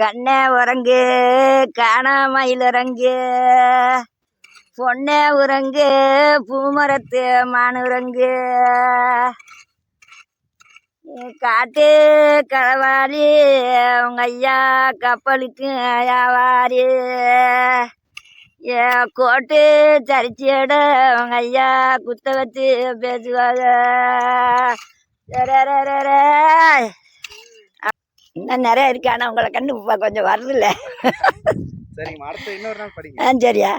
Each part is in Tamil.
கண்ணே உறங்கு காணாமயில் இறங்கு பொண்ணே உறங்கு பூமரத்து மானுறங்கு காட்டு களவாடி உங்க ஐயா கப்பலுக்கு வியாபாரி கோட்டு சரிச்சியட உங்க ஐயா குத்த வச்சு பேசுவாங்க. இன்னும் நிறைய இருக்கு, ஆனா உங்களை கண்டு கொஞ்சம் வரல. சரியா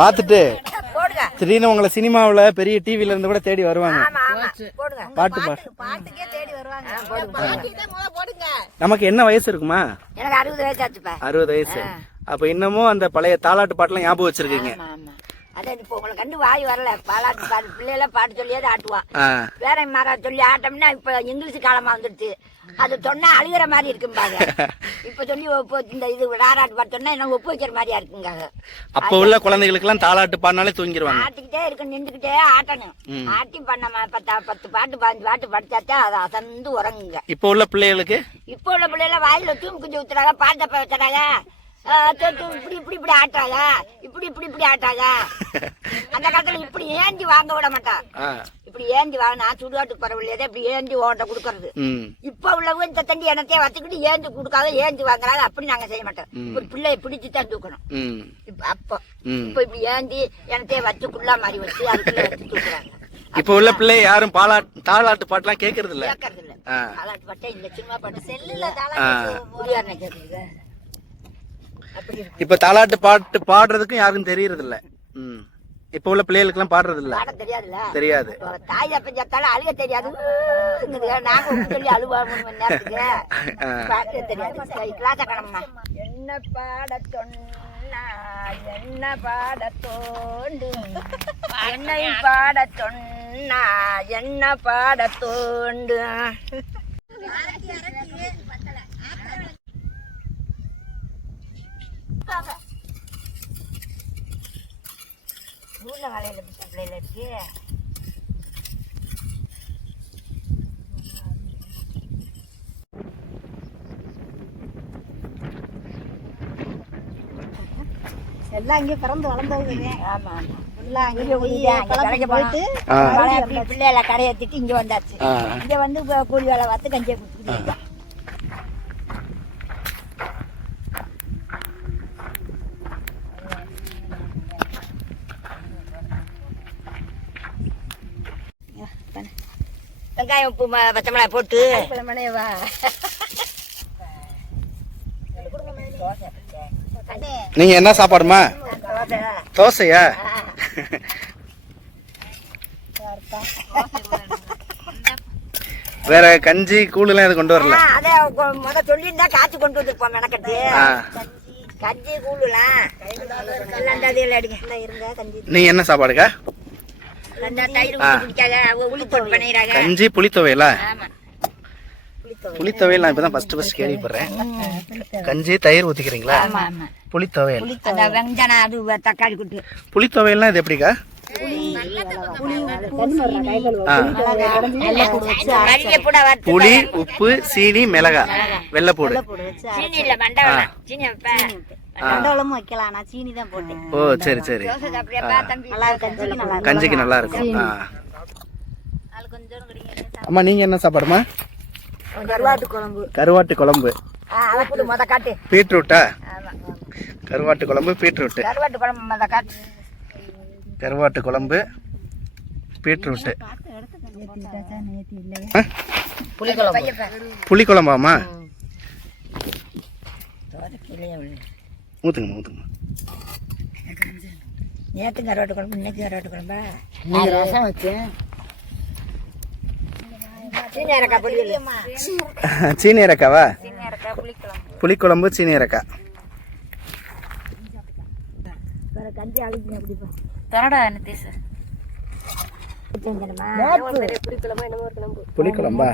பார்த்துட்டு திடீர்னு உங்களை சினிமாவில் பெரிய டிவில இருந்து கூட தேடி வருவாங்க. பாட்டு நமக்கு என்ன வயசு இருக்குமா? எனக்கு 60 வயசு ஆச்சுப்பா. 60 வயசு. அப்ப இன்னமும் அந்த பழைய தாலாட்டு பாட்டுலாம் ஞாபகம் வச்சிருக்கீங்க. அதான் இப்ப உங்களை கண்டு வாய் வரல. பாலாட்டு பாட்டு பிள்ளைல பாட்டு சொல்லியாவது ஆட்டுவான். வேற மாற சொல்லி ஆட்டோம்னா இப்ப இங்கிலீஷ் காலமா வந்துடுச்சு. அது சொன்னா அழுகிற மாதிரி இருக்கும்பாங்க. இப்ப சொல்லி இந்த இது ராராட்டு பாட்டு சொன்னா என்ன ஒப்பு வைக்கிற மாதிரியா இருக்குங்க. அப்ப உள்ள குழந்தைகளுக்கு எல்லாம் தாலாட்டு பாடினாலே தூங்கிடுவாங்க. ஆட்டிக்கிட்டே இருக்கு, நின்றுகிட்டே ஆட்டணும். ஆட்டி பண்ண 10 பாட்டு 15 பாட்டு படிச்சாத்தான் அதை அசந்து உறங்குங்க. இப்ப உள்ள பிள்ளைகளுக்கு இப்ப உள்ள பிள்ளைல வாயில தூம் குஞ்சு ஊத்துறாங்க, பாட்டப்ப வச்சுறாங்க, இப்படி இப்படி இப்படி ஆட்டாங்க, இப்படி இப்படி இப்படி ஆட்டாங்க. அந்த காலத்துல இப்படி ஏந்தி வாங்க விட மாட்டான். இப்படி ஏந்தி வாங்கினா சுடுகாட்டுக்கு பரவாயில்லையே இப்படி ஏந்தி ஓட்ட கொடுக்கறது. இப்ப உள்ளவங்க இந்த தண்டி எண்ணத்தையே வச்சுக்கிட்டு ஏந்தி கொடுக்காத ஏந்தி வாங்குறாங்க. அப்படி நாங்க செய்ய மாட்டோம். ஒரு பிள்ளைய பிடிச்சுதான் தூக்கணும். அப்ப இப்ப இப்படி ஏந்தி எண்ணத்தையே வச்சு குள்ளா மாதிரி வச்சு அதுக்குள்ள வச்சு தூக்குறாங்க. இப்ப உள்ள பிள்ளை யாரும் தாலாட்டு பாட்டு எல்லாம் கேக்குறது இல்ல. கேட்கறது இல்ல. தாலாட்டு பாட்டே இந்த சினிமா பாட்டு செல்லுல தாலாட்டு கேக்குறீங்க. இப்ப தாலாட்டு பாட்டு பாடுறதுக்கும் யாருக்கும் தெரியறது இல்ல. இப்ப உள்ள பிள்ளைகளுக்கு எல்லாம் பாடுறது இல்ல, தெரியாது. தாய் அப்ப சேர்த்தாலும் அழுக தெரியாது. நாங்க சொல்லி அழுவாங்க தெரியாது. என்ன பாட சொன்னா என்ன பாட தோண்டு, என்னையும் பாட சொன்னா என்ன பாட தோண்டு. ஊர்ல வலையில பிள்ளைல இருக்கு. எல்லாம் இங்கே பிறந்து வளர்ந்தவங்க. ஆமா போயிட்டு பிள்ளைல கரையேற்றிட்டு இங்க வந்தாச்சு. இங்க வந்து கூலி வேலை பார்த்து கஞ்சியை குடிச்சுக்கிட்டு வெங்காயம் உப்பு பச்சை மிளகாய் போட்டு மனைவா நீங்க என்ன சாப்பாடுமா? தோசையா? வேற கஞ்சி கூழ் எல்லாம் கொண்டு வரல. அதே முத சொல்லியிருந்தா காய்ச்சி கொண்டு வந்துருப்போம் மெனக்கட்டு. கஞ்சி கூழுலாம் நீங்க என்ன சாப்பாடுக்கா? கஞ்சி புளித்துவையலா? புளித்துவையல் நான் இப்பதான் ஃபர்ஸ்ட் கேள்விப்படுறேன். கஞ்சி தயிர் ஊத்திக்கிறீங்களா? புளித்துவையல். தக்காளி குட்டு புளித்துவையல்னா இது எப்படிக்கா? புளி, உப்பு, சீனி, மிளகா, வெள்ளைப்பூடு. ஓ சரி சரி. கஞ்சிக்கு நல்லா இருக்கும். அம்மா நீங்க என்ன சாப்பாடுமா? கருவாட்டு குழம்பு. பீட்ரூட்டா? கருவாட்டு குழம்பு பீட்ரூட். கருவாட்டு குழம்பு பீட்ரூட். புளி குழம்பாமா? ஊத்துங்க ஊத்துங்க. நேற்று கருவாட்டு குழம்பு, இன்னைக்கு கருவாட்டு குழம்பா? ரசம் வச்சேன். சீனி இறக்காவா? புளிக்குழம்பு சீனி இறக்கா. புளிக்குழம்பா?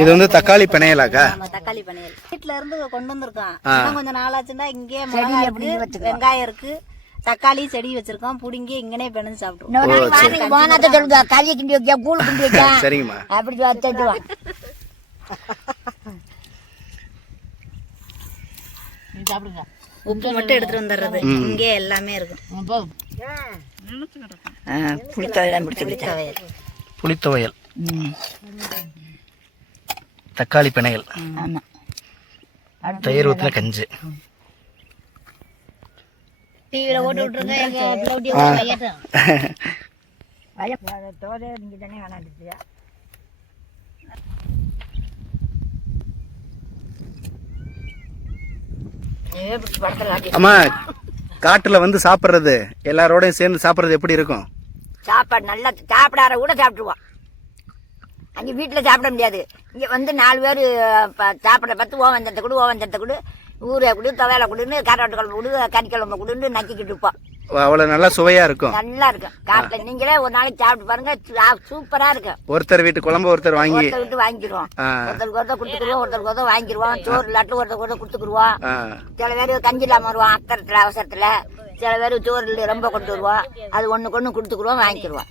இது வந்து தக்காளி பனையலாக்கா? தக்காளி பனையல் வீட்டுல இருந்து கொண்டு வந்திருக்கான். கொஞ்சம் நாளாச்சுன்னா இங்கே வெங்காயம் இருக்கு, தக்காளி செடி வச்சிருக்கோம், புடிங்கி இங்கனே பிணைஞ்சு சாப்பிடுவோம். இன்னொரு நாள் வாரத்துக்கு போனாத்த சொல்லுதா, களியை கிண்டி வைக்க, கூழ் கிண்டி வைக்க. சரிங்கம்மா. அப்படி வச்சுவா. உப்பு மட்டும் எடுத்துட்டு வந்துடுறது, இங்கே எல்லாமே இருக்கும். புளித்தவையெல்லாம் பிடிச்சி புளித்துவையல், தக்காளி பிணையல், ஆமா, தயிர் ஊத்துல கஞ்சி. டிவியில ஓட்டு விட்டுருங்க, எங்க பிளவுட்டி தோதை நீங்க தானே வேணாண்டுச்சு. அம்மா, காட்டுல வந்து சாப்பிடுறது, எல்லாரோடையும் சேர்ந்து சாப்பிடுறது எப்படி இருக்கும்? சாப்பாடு நல்லா சாப்பிடாத கூட சாப்பிட்டுருவோம். அங்கே வீட்டில் சாப்பிட முடியாது. இங்கே வந்து 4 பேர் சாப்பிட பார்த்து ஓவஞ்சத்தை கொடு, ஓவஞ்சத்தை கொடு, ஊரை கொடு, துவையில கொடுன்னு, கருவாட்டு குழம்பு கொடு, கறிக்குழம்பு கொடுன்னு நக்கிக்கிட்டு இருப்போம். அவ்வளவு நல்லா சுவையா இருக்கும். நல்லா இருக்கும். காட்டில் நீங்களே ஒரு நாளைக்கு சாப்பிட்டு பாருங்க, சூப்பரா இருக்கும். ஒருத்தர் வீட்டு குழம்பு ஒருத்தர் வாங்கி விட்டு வாங்கிடுவோம். ஒருத்தருக்கு ஒருத்தர் கொடுத்துக்குருவோம், ஒருத்தருக்கு ஒருத்தர் வாங்கிடுவோம். சோறு இல்லாட்டு ஒருத்தருக்கு ஒருத்தர் கொடுத்துக்குருவோம். சில பேர் கஞ்சி இல்லாம வருவோம் அத்தரத்துல, அவசரத்துல. சில பேர் சோறு ரொம்ப கொண்டு வருவோம், அது ஒண்ணுக்கு ஒண்ணு கொடுத்துக்குருவோம், வாங்கிக்கிடுவோம்.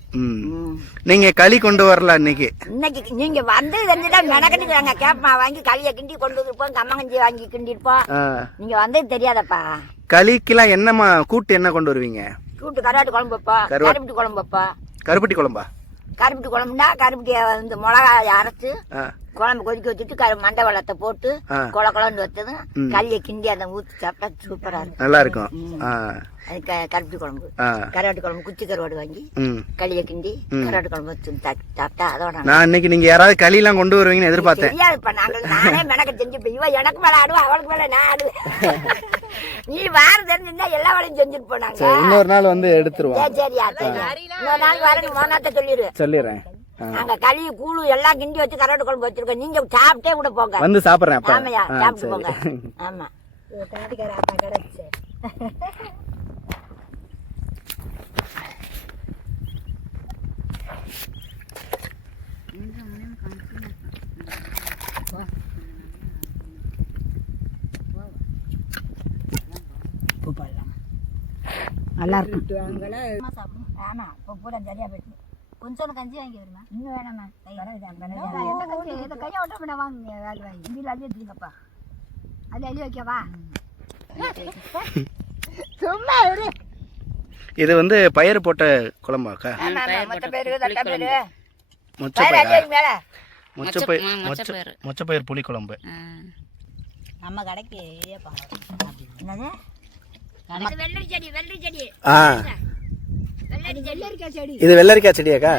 நீங்க களி கொண்டு வரல இன்னைக்கு? இன்னைக்கு நீங்க வந்து செஞ்சுதான் மெனக்கட்டுக்கிறாங்க. கேப்பமா வாங்கி களியை கிண்டி கொண்டு வந்துருப்போம், கம்மங்கஞ்சி வாங்கி கிண்டிருப்போம். நீங்க வந்தது தெரியாதப்பா. களிக்கெல்லாம் என்னம்மா கூட்டு என்ன கொண்டு வருவீங்க? கூட்டு கருவாட்டு குழம்பு வைப்போம், கருப்பட்டி குழம்பு வைப்போம். கருப்பட்டி குழம்பா? கருப்பட்டி குழம்புனா கருப்பட்டியை வந்து மிளகாய் அரைச்சு குழம்பு கொதிக்க வச்சுட்டு மண்டை வெள்ளத்தை போட்டு கொல குழம்பு வச்சதும் களியை கிண்டி அதை ஊற்றி சாப்பிட்டா சூப்பரா இருக்கும். நல்லா இருக்கும். அது கருப்பட்டி குழம்பு. கருவாட்டு குழம்பு குச்சி கருவாடு வாங்கி களியை கிண்டி கருவாட்டு குழம்பு வச்சு சாப்பிட்டா அதோட. நான் இன்னைக்கு நீங்க யாராவது களி எல்லாம் கொண்டு வருவீங்கன்னு எதிர்பார்த்தேன். தெரியாதுப்பா, நானே மெனக்க செஞ்சுப்பேன். இவ எனக்கு மேல ஆடுவா, அவளுக்கு மேல நான் ஆடுவேன். நீ வார தெரிஞ்சிருந்தா எல்லா வேலையும் செஞ்சுட்டு போனாங்க. இன்னொரு நாள் வந்து எடுத்துருவோம். சரியா, இன்னொரு நாள் வரணும், மோனாத்த சொல்லிடுறேன். நாங்க களி கூழு எல்லாம் கிண்டி வச்சு கருவாட்டு குழம்பு வச்சிருக்கோம். நீங்க சாப்பிட்டே கூட போங்க. வந்து சாப்பிடுறேன். ஆமையா, சாப்பிட்டு போங்க. ஆமா, நல்லா இருக்கும். ஆமா, பூரா சரியா போயிட்டு. கொஞ்சம் கஞ்சி வாங்கி வருமா? இன்னும் வேணாமா? கையை ஒட்ட பண்ண வாங்க. வேலை வாங்கி இந்தியில் அள்ளி வச்சுருங்கப்பா. அது அள்ளி வைக்கவா? சும்மா இரு. இது வந்து பயிர் போட்ட குழம்பாக்கா? மொச்சப்பயிர் புளி குழம்பு. நம்ம கடைக்கு வெள்ளரி செடி, வெள்ளரி செடி, இது வெள்ளரிக்காய் செடியாக்கா?